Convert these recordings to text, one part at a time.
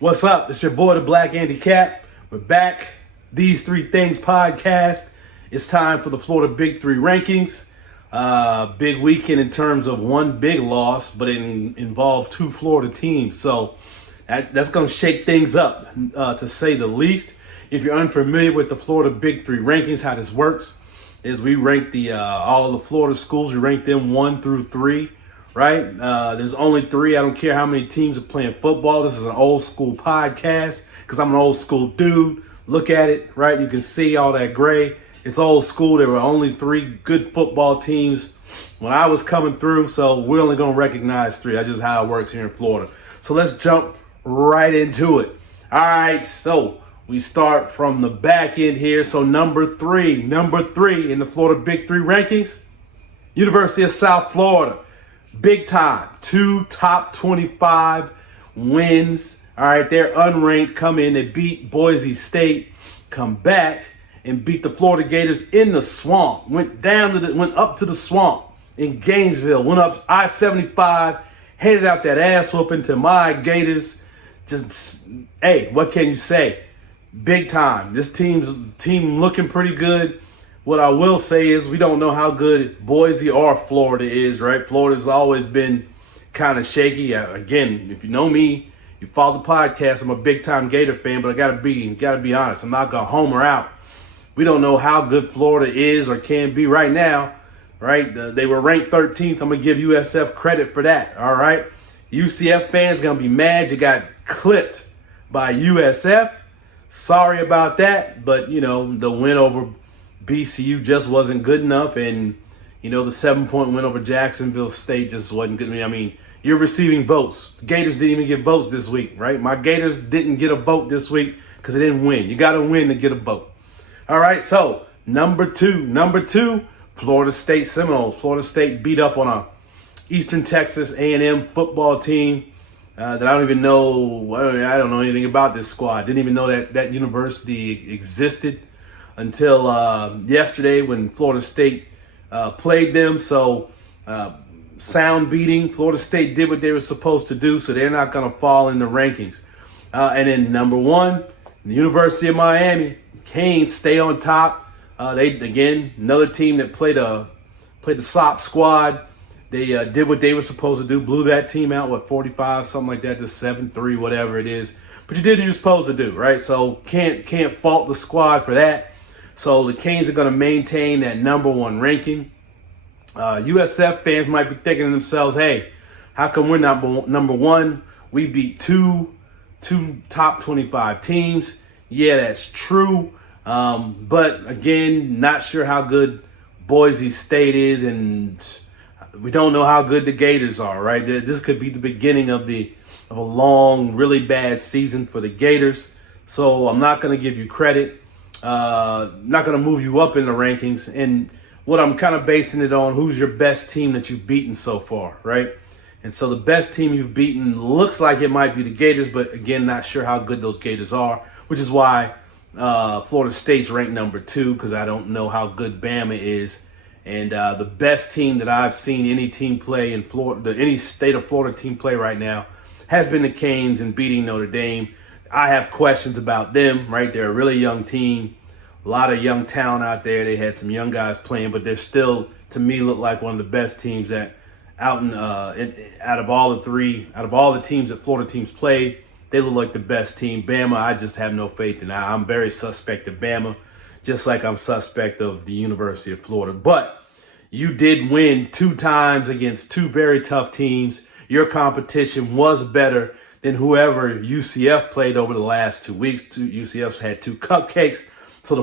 What's up? It's your boy, the Black Andy Cap. We're back. These Three Things podcast. It's time for the Florida Big Three rankings. Big weekend in terms of one big loss, but it involved two Florida teams. So that's going to shake things up, to say the least. If you're unfamiliar with the Florida Big Three rankings, how this works is we rank all of the Florida schools. We rank them 1 through 3. Right? There's only 3. I don't care how many teams are playing football. This is an old school podcast because I'm an old school dude. Look at it, right? You can see all that gray. It's old school. There were only 3 good football teams when I was coming through, so we're only going to recognize 3. That's just how it works here in Florida. So let's jump right into it. All right, so we start from the back end here. So number three in the Florida Big Three rankings, University of South Florida. Big time, 2 top 25 wins. All right, they're unranked, come in, they beat Boise State, come back and beat the Florida Gators in the swamp. Went up to the swamp in Gainesville, went up I-75, headed out that ass whooping to my Gators. Just, hey, what can you say? Big time. This team looking pretty good. What I will say is we don't know how good Boise or Florida is, right? Florida's always been kind of shaky. Again, if you know me, you follow the podcast, I'm a big-time Gator fan, but I gotta be honest. I'm not gonna homer out. We don't know how good Florida is or can be right now, right? They were ranked 13th. I'm gonna give USF credit for that, all right? UCF fans gonna be mad you got clipped by USF. Sorry about that, but, you know, the win over BCU just wasn't good enough, and the 7-point win over Jacksonville State just wasn't good. I mean, you're receiving votes. The Gators didn't even get votes this week, right? My Gators didn't get a vote this week because they didn't win. You got to win to get a vote. All right, so number two, Florida State Seminoles. Florida State beat up on a Eastern Texas A&M football team that I don't even know. I don't know anything about this squad. Didn't even know that university existed until yesterday when Florida State played them. So sound beating. Florida State did what they were supposed to do, so they're not going to fall in the rankings. And then number 1, the University of Miami. Canes stay on top. Another team that played the SOP squad. They did what they were supposed to do, blew that team out, 45, something like that, to 7-3, whatever it is. But you did what you're supposed to do, right? So can't fault the squad for that. So the Canes are going to maintain that number 1 ranking. USF fans might be thinking to themselves, hey, how come we're number 1? We beat two top 25 teams. Yeah, that's true. But again, not sure how good Boise State is, and we don't know how good the Gators are, right? This could be the beginning of a long, really bad season for the Gators. So I'm not going to give you credit. Not going to move you up in the rankings. And what I'm kind of basing it on, who's your best team that you've beaten so far, right? And so the best team you've beaten looks like it might be the Gators, but again, not sure how good those Gators are, which is why Florida State's ranked number 2, because I don't know how good Bama is. And the best team that I've seen any team play in Florida, any state of Florida team play right now, has been the Canes in beating Notre Dame. I have questions about them, right? They're a really young team, a lot of young talent out there. They had some young guys playing, but they're still, to me, look like one of the best teams that out of all the teams that Florida teams played. They look like the best team. Bama, I just have no faith in. I'm very suspect of Bama, just like I'm suspect of the University of Florida. But you did win 2 times against 2 very tough teams. Your competition was better than whoever UCF played over the last 2 weeks. UCF's had 2 cupcakes. So the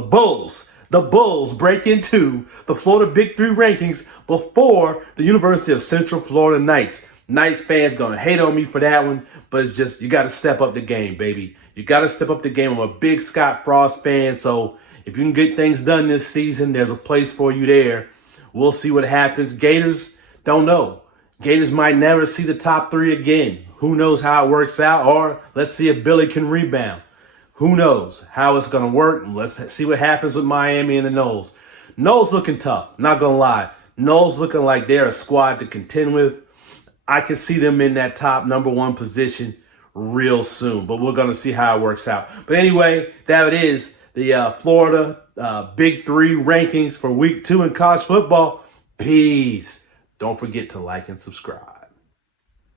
Bulls break into the Florida Big Three rankings before the University of Central Florida Knights. Knights fans gonna hate on me for that one, but it's just, you got to step up the game, baby. You got to step up the game. I'm a big Scott Frost fan, so if you can get things done this season, there's a place for you there. We'll see what happens. Gators, don't know. Gators might never see the top 3 again. Who knows how it works out? Or let's see if Billy can rebound. Who knows how it's going to work? Let's see what happens with Miami and the Noles. Noles looking tough, not going to lie. Noles looking like they're a squad to contend with. I can see them in that top number 1 position real soon. But we're going to see how it works out. But anyway, that it is the Florida Big Three rankings for Week 2 in college football. Peace. Don't forget to like and subscribe.